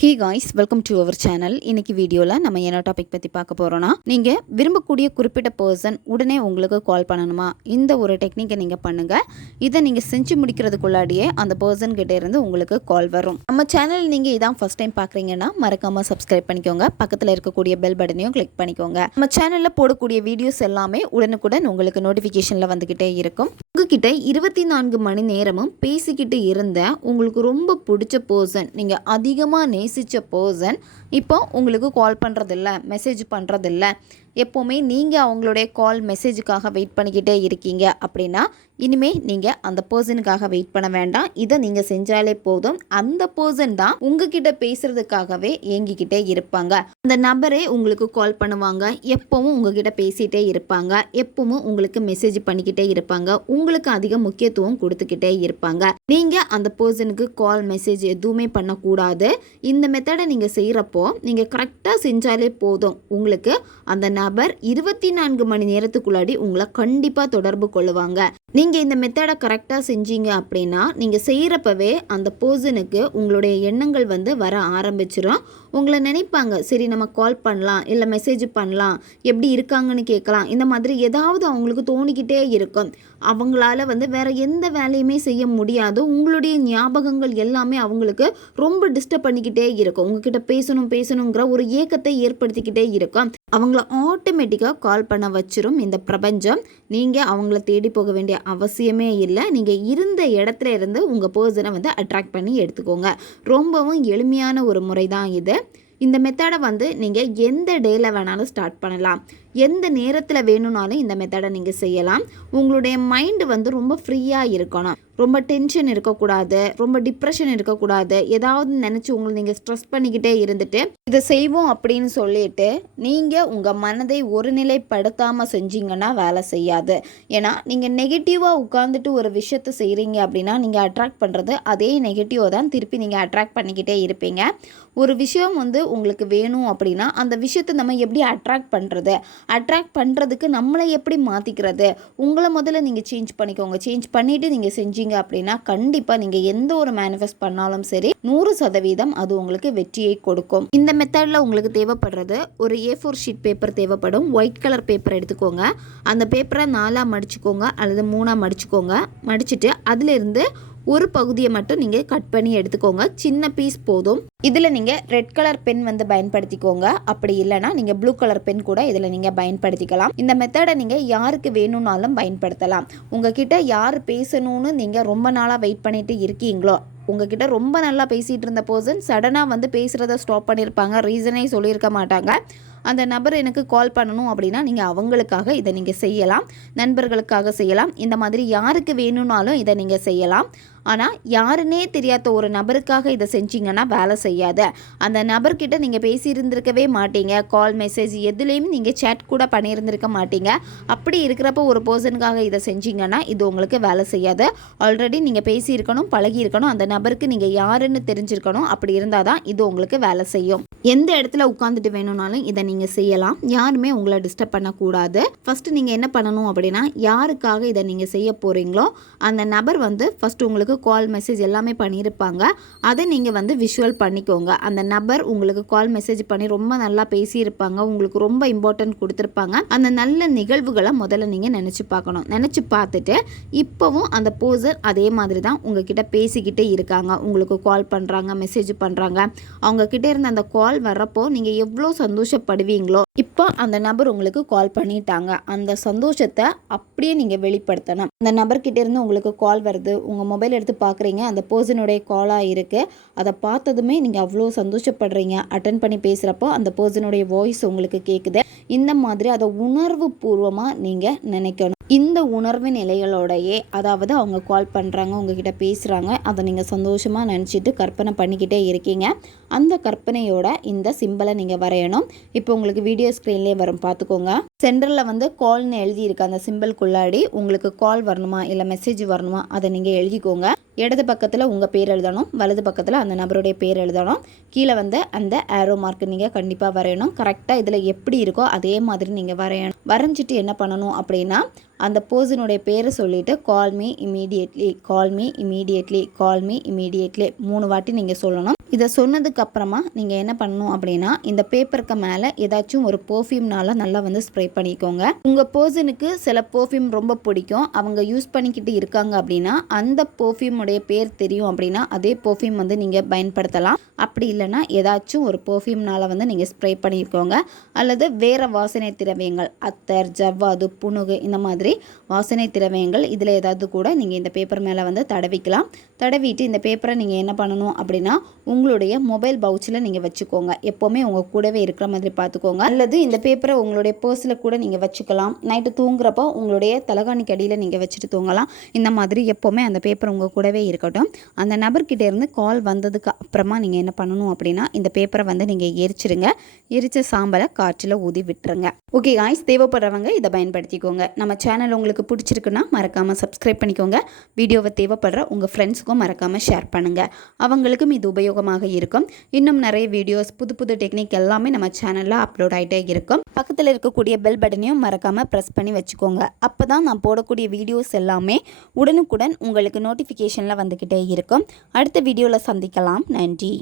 Hey guys, welcome to our channel. இன்னைக்கு வீடியோவில் நம்ம என்ன டாபிக் பற்றி பார்க்க போகிறோன்னா, நீங்கள் விரும்பக்கூடிய குறிப்பிட்ட பர்சன் உடனே உங்களுக்கு கால் பண்ணணுமா, இந்த ஒரு டெக்னிக்கை நீங்கள் பண்ணுங்கள். இதை நீங்கள் செஞ்சு முடிக்கிறதுக்குள்ளாடியே அந்த பர்சன் கிட்டே இருந்து உங்களுக்கு கால் வரும். நம்ம சேனல் நீங்கள் இதான் ஃபஸ்ட் டைம் பார்க்குறீங்கன்னா மறக்காமல் சப்ஸ்கிரைப் பண்ணிக்கோங்க. பக்கத்தில் இருக்கக்கூடிய பெல் பட்டனையும் கிளிக் பண்ணிக்கோங்க. நம்ம சேனலில் போடக்கூடிய வீடியோஸ் எல்லாமே உடனுக்குடன் உங்களுக்கு நோட்டிஃபிகேஷனில் வந்துக்கிட்டே இருக்கும். உங்ககிட்ட 24 மணி நேரமும் பேசிக்கிட்டு இருந்த உங்களுக்கு ரொம்ப பிடிச்ச பர்சன், நீங்கள் அதிகமாக நேசித்த பர்சன் இப்போ உங்களுக்கு கால் பண்ணுறதில்ல, மெசேஜ் பண்ணுறதில்ல, எப்போவுமே நீங்கள் அவங்களுடைய கால் மெசேஜுக்காக வெயிட் பண்ணிக்கிட்டே இருக்கீங்க அப்படின்னா, இனிமேல் நீங்கள் அந்த பர்சனுக்காக வெயிட் பண்ண வேண்டாம். இதை நீங்கள் செஞ்சாலே போதும். அந்த பர்சன் தான் உங்ககிட்ட பேசுகிறதுக்காகவே ஏங்கிக்கிட்டே இருப்பாங்க. அந்த நபரே உங்களுக்கு கால் பண்ணுவாங்க, எப்பவும் உங்ககிட்ட பேசிகிட்டே இருப்பாங்க, எப்பவும் உங்களுக்கு மெசேஜ் பண்ணிக்கிட்டே இருப்பாங்க, உங்களுக்கு அதிக முக்கியத்துவம் கொடுத்துக்கிட்டே இருப்பாங்க. நீங்கள் அந்த பர்சனுக்கு கால் மெசேஜ் எதுவுமே பண்ணக்கூடாது. இந்த மெத்தடை நீங்கள் செய்கிறப்போ நீங்கள் கரெக்டாக செஞ்சாலே போதும். உங்களுக்கு அந்த நபர் 24 மணி நேரத்துக்குள்ளாடி உங்களை கண்டிப்பாக தொடர்பு கொள்ளுவாங்க. நீங்கள் இந்த மெத்தடை கரெக்டாக செஞ்சீங்க அப்படின்னா, நீங்கள் செய்கிறப்பவே அந்த பர்சனுக்கு உங்களுடைய எண்ணங்கள் வர ஆரம்பிச்சிடும். உங்களை நினைப்பாங்க, சரி நம்ம கால் பண்ணலாம், இல்லை மெசேஜ் பண்ணலாம், எப்படி இருக்காங்கன்னு கேட்கலாம், இந்த மாதிரி ஏதாவது அவங்களுக்கு தோணிக்கிட்டே இருக்கும். அவங்களால வேற எந்த வேலையுமே செய்ய முடியாது. உங்களுடைய ஞாபகங்கள் எல்லாமே அவங்களுக்கு ரொம்ப டிஸ்டர்ப் பண்ணிக்கிட்டே இருக்கும். உங்ககிட்ட பேசணுங்கிற ஒரு ஏக்கத்தை ஏற்படுத்திக்கிட்டே இருக்கும். அவங்கள ஆட்டோமேட்டிக்காக கால் பண்ண வச்சிரும் இந்த பிரபஞ்சம். நீங்கள் அவங்கள தேடி போக வேண்டிய அவசியமே இல்லை. நீங்கள் இருந்த இடத்துல இருந்து உங்கள் பர்சனை அட்ராக்ட் பண்ணி எடுத்துக்கோங்க. ரொம்பவும் எளிமையான ஒரு முறை தான் இது. இந்த மெத்தடை நீங்கள் எந்த டேயில் வேணாலும் ஸ்டார்ட் பண்ணலாம். எந்த நேரத்தில் வேணும்னாலும் இந்த மெத்தடை நீங்கள் செய்யலாம். உங்களுடைய மைண்டு ரொம்ப ஃப்ரீயாக இருக்கணும். ரொம்ப டென்ஷன் இருக்கக்கூடாது, ரொம்ப டிப்ரெஷன் இருக்கக்கூடாது. ஏதாவது நினச்சி உங்களை நீங்கள் ஸ்ட்ரெஸ் பண்ணிக்கிட்டே இருந்துட்டு இதை செய்வோம் அப்படின்னு சொல்லிட்டு நீங்கள் உங்கள் மனதை ஒருநிலைப்படுத்தாமல் செஞ்சீங்கன்னா வேலை செய்யாது. ஏன்னா நீங்கள் நெகட்டிவாக உட்காந்துட்டு ஒரு விஷயத்தை செய்கிறீங்க அப்படின்னா, நீங்கள் அட்ராக்ட் பண்ணுறது அதே நெகட்டிவாக தான் திருப்பி நீங்கள் அட்ராக்ட் பண்ணிக்கிட்டே இருப்பீங்க. ஒரு விஷயம் உங்களுக்கு வேணும் அப்படின்னா, அந்த விஷயத்தை நம்ம எப்படி அட்ராக்ட் பண்ணுறதுக்கு நம்மளை எப்படி மாற்றிக்கிறது, உங்களை முதல்ல நீங்கள் சேஞ்ச் பண்ணிக்கோங்க. சேஞ்ச் பண்ணிவிட்டு நீங்கள் செஞ்சீங்க அப்படின்னா கண்டிப்பாக நீங்கள் எந்த ஒரு மேனிஃபெஸ்ட் பண்ணாலும் சரி 100% அது உங்களுக்கு வெற்றியை கொடுக்கும். இந்த மெத்தடில் உங்களுக்கு தேவைப்படுறது ஒரு A4 ஷீட் பேப்பர் தேவைப்படும். ஒயிட் கலர் பேப்பர் எடுத்துக்கோங்க. அந்த பேப்பரை 4ஆக மடிச்சுக்கோங்க அல்லது 3ஆக மடிச்சுக்கோங்க. மடிச்சுட்டு அதிலிருந்து ஒரு பகுதியை மட்டும் நீங்கள் கட் பண்ணி எடுத்துக்கோங்க. சின்ன பீஸ் போதும். இதில் நீங்கள் ரெட் கலர் பென் பயன்படுத்திக்கோங்க. அப்படி இல்லைனா நீங்கள் ப்ளூ கலர் பென் கூட இதில் நீங்கள் பயன்படுத்திக்கலாம். இந்த மெத்தடை நீங்கள் யாருக்கு வேணும்னாலும் பயன்படுத்தலாம். உங்ககிட்ட யார் பேசணும்னு நீங்கள் ரொம்ப நாளாக வெயிட் பண்ணிட்டு இருக்கீங்களோ, உங்ககிட்ட ரொம்ப நல்லா பேசிகிட்டு இருந்த பர்சன் சடனாக பேசுகிறத ஸ்டாப் பண்ணியிருப்பாங்க, ரீசனே சொல்லியிருக்க மாட்டாங்க. அந்த நபர் எனக்கு கால் பண்ணணும் அப்படின்னா நீங்கள் அவங்களுக்காக இதை நீங்கள் செய்யலாம், நண்பர்களுக்காக செய்யலாம். இந்த மாதிரி யாருக்கு வேணும்னாலும் இதை நீங்கள் செய்யலாம். ஆனால் யாருன்னே தெரியாத ஒரு நபருக்காக இதை செஞ்சீங்கன்னா வேலை செய்யாது. அந்த நபர்கிட்ட நீங்கள் பேசியிருந்திருக்கவே மாட்டீங்க, கால் மெசேஜ் எதுலேயும் நீங்கள் சேட் கூட பண்ணியிருந்திருக்க மாட்டீங்க. அப்படி இருக்கிறப்போ ஒரு பர்சனுக்காக இதை செஞ்சீங்கன்னா இது உங்களுக்கு வேலை செய்யாது. ஆல்ரெடி நீங்கள் பேசியிருக்கணும், பழகியிருக்கணும், அந்த நபருக்கு நீங்கள் யாருன்னு தெரிஞ்சிருக்கணும். அப்படி இருந்தால் தான் இது உங்களுக்கு வேலை செய்யும். எந்த இடத்துல உட்காந்துட்டு வேணும்னாலும் இதை நீங்கள் செய்யலாம். யாருமே உங்களை டிஸ்டர்ப் பண்ணக்கூடாது. ஃபஸ்ட்டு நீங்கள் என்ன பண்ணணும் அப்படின்னா, யாருக்காக இதை நீங்கள் செய்ய போகிறீங்களோ அந்த நபர் ஃபஸ்ட்டு உங்களுக்கு கால் மெசேஜ் எல்லாமே பண்ணியிருப்பாங்க. அதை நீங்கள் விஷுவல் பண்ணிக்கோங்க. அந்த நபர் உங்களுக்கு கால் மெசேஜ் பண்ணி ரொம்ப நல்லா பேசியிருப்பாங்க, உங்களுக்கு ரொம்ப இம்பார்ட்டன்ட் கொடுத்துருப்பாங்க. அந்த நல்ல நிகழ்வுகளை முதல்ல நீங்கள் நினச்சி பார்க்கணும். நினச்சி பார்த்துட்டு இப்போவும் அந்த பர்சன் அதே மாதிரி தான் உங்ககிட்ட பேசிக்கிட்டே இருக்காங்க, உங்களுக்கு கால் பண்ணுறாங்க, மெசேஜ் பண்ணுறாங்க. அவங்கக்கிட்ட இருந்த அந்த கால் வர்றப்போ நீங்கள் எவ்வளோ சந்தோஷப்படுவீங்களோ, இப்போ அந்த நபர் உங்களுக்கு கால் பண்ணிட்டாங்க, அந்த சந்தோஷத்தை அப்படியே நீங்கள் வெளிப்படுத்தணும். அந்த நபர்கிட்ட இருந்து உங்களுக்கு கால் வருது, உங்கள் மொபைல் எடுத்து பார்க்குறீங்க, அந்த பர்சனுடைய காலாக இருக்குது. அதை பார்த்ததுமே நீங்கள் அவ்வளோ சந்தோஷப்படுறீங்க. அட்டன் பண்ணி பேசுகிறப்போ அந்த பர்சனுடைய வாய்ஸ் உங்களுக்கு கேட்குது. இந்த மாதிரி அதை உணர்வு பூர்வமாக நீங்கள் நினைக்கணும். இந்த உணர்வு நிலைகளோடையே, அதாவது அவங்க கால் பண்ணுறாங்க, உங்ககிட்ட பேசுகிறாங்க, அதை நீங்கள் சந்தோஷமாக நினச்சிட்டு கற்பனை பண்ணிக்கிட்டே இருக்கீங்க. அந்த கற்பனையோட இந்த சிம்பிளை நீங்கள் வரையணும். இப்போ உங்களுக்கு வீடியோ ஸ்க்ரீன்லேயே வரும், பார்த்துக்கோங்க. சென்டரில் கால்னு எழுதியிருக்கு. அந்த சிம்பிள்குள்ளாடி உங்களுக்கு கால் வரணுமா இல்லை மெசேஜ் வரணுமா அதை நீங்கள் எழுதிக்கோங்க. இடது பக்கத்தில் உங்கள் பேர் எழுதணும், வலது பக்கத்தில் அந்த நபருடைய பேர் எழுதணும். கீழே அந்த ஆரோ மார்க் நீங்கள் கண்டிப்பாக வரையணும். கரெக்டாக இதில் எப்படி இருக்கோ அதே மாதிரி நீங்கள் வரையணும். வரைஞ்சிட்டு என்ன பண்ணணும் அப்படின்னா, அந்த பர்சனுடைய பேரை சொல்லிவிட்டு call me immediately, call me immediately, call me immediately 3 வாட்டி நீங்கள் சொல்லணும். இதை சொன்னதுக்கு அதுக்கப்புறமா நீங்கள் என்ன பண்ணணும் அப்படின்னா இந்த பேப்பருக்கு மேலே ஏதாச்சும் ஒரு பர்ஃப்யூம்னால நல்லா வந்து ஸ்ப்ரே பண்ணிக்கோங்க. உங்கள் பர்சனுக்கு சில பர்ஃப்யூம் ரொம்ப பிடிக்கும், அவங்க யூஸ் பண்ணிக்கிட்டு இருக்காங்க அப்படின்னா அந்த பர்ஃப்யூமுடைய பேர் தெரியும் அப்படின்னா அதே பர்ஃப்யூம் வந்து நீங்கள் பயன்படுத்தலாம். அப்படி இல்லைன்னா ஏதாச்சும் ஒரு பர்ஃப்யூம்னால வந்து நீங்கள் ஸ்ப்ரே பண்ணியிருக்கோங்க. அல்லது வேறு வாசனை திரவியங்கள் அத்தர், ஜவ்வாது, புனுகு இந்த மாதிரி வாசனை திரவியங்கள் இதில் ஏதாவது கூட நீங்கள் இந்த பேப்பர் மேலே வந்து தடவிக்கலாம். தடவிட்டு இந்த பேப்பரை நீங்கள் என்ன பண்ணணும் அப்படின்னா உங்களுடைய மொபைல் பவுச்சில் நீங்கள் வச்சுக்கோங்க. எப்போவுமே உங்கள் கூடவே இருக்கிற மாதிரி பார்த்துக்கோங்க. அல்லது இந்த பேப்பரை உங்களுடைய பர்ஸில் கூட நீங்கள் வச்சுக்கலாம். நைட்டு தூங்குறப்போ உங்களுடைய தலகாணிக்கு அடியில் நீங்கள் வச்சுட்டு தூங்கலாம். இந்த மாதிரி எப்போவுமே அந்த பேப்பர் உங்கள் கூடவே இருக்கட்டும். அந்த நபர்கிட்ட இருந்து கால் வந்ததுக்கு அப்புறமா நீங்கள் என்ன பண்ணணும் அப்படின்னா இந்த பேப்பரை வந்து நீங்கள் எரிச்சிடுங்க. எரிச்ச சாம்பலை காற்றில் ஊதி விட்டுருங்க. ஓகே காய்ஸ், தேவைப்படுறவங்க இதை பயன்படுத்திக்கோங்க. நம்ம சேனல் உங்களுக்கு பிடிச்சிருக்குன்னா மறக்காமல் சப்ஸ்கிரைப் பண்ணிக்கோங்க. வீடியோவை தேவைப்படுற உங்கள் ஃப்ரெண்ட்ஸுக்கும் மறக்காமல் ஷேர் பண்ணுங்கள். அவங்களுக்கும் இது உபயோகமாக இருக்கும். இன்னும் நிறைய வீடியோஸ், புது புது டெக்னிக் எல்லாமே நம்ம சேனலில் அப்லோட் ஆகிட்டே இருக்கும். பக்கத்தில் இருக்கக்கூடிய பெல் பட்டனையும் மறக்காமல் ப்ரெஸ் பண்ணி வச்சுக்கோங்க. அப்போ தான் நான் போடக்கூடிய வீடியோஸ் எல்லாமே உடனுக்குடன் உங்களுக்கு நோட்டிஃபிகேஷனில் வந்துக்கிட்டே இருக்கும். அடுத்த வீடியோவில் சந்திக்கலாம். நன்றி.